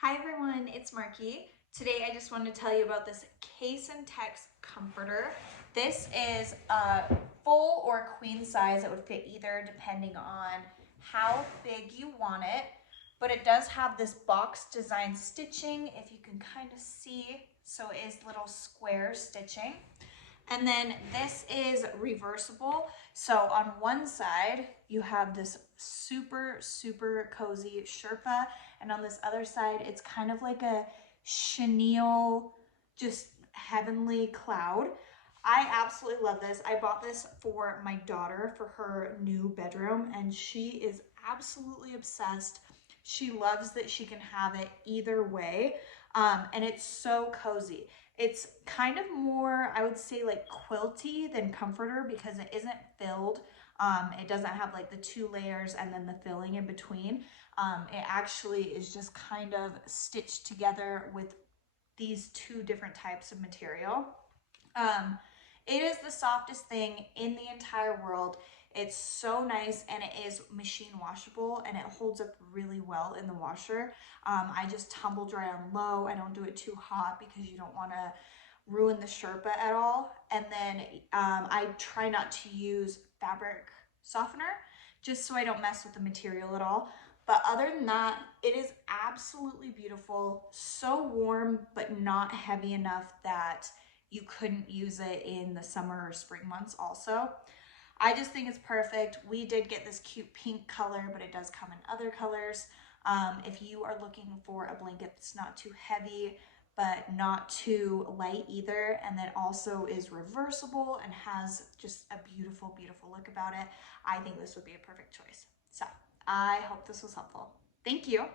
Hi everyone, it's Marky. Today I just wanted to tell you about this KASENTEX comforter. This is a full or queen size. It would fit either depending on how big you want it, but it does have this box design stitching, if you can kind of see. So it is little square stitching. And then this is reversible. So on one side, you have this super cozy Sherpa. And on this other side, it's kind of like a chenille, just heavenly cloud. I absolutely love this. I bought this for my daughter for her new bedroom, and she is absolutely obsessed. She loves that she can have it either way. And it's so cozy. It's kind of more, I would say, like quilty than comforter because it isn't filled. It doesn't have like the two layers and then the filling in between. It actually is just kind of stitched together with these two different types of material. It is the softest thing in the entire world. It's so nice, and it is machine washable, and it holds up really well in the washer. I just tumble dry on low. I don't do it too hot because you don't want to ruin the Sherpa at all. And then I try not to use fabric softener just so I don't mess with the material at all. But other than that, it is absolutely beautiful, so warm, but not heavy enough that you couldn't use it in the summer or spring months also. I just think it's perfect. We did get this cute pink color, but it does come in other colors. If you are looking for a blanket that's not too heavy, but not too light either, and that also is reversible and has just a beautiful look about it, I think this would be a perfect choice. So I hope this was helpful. Thank you.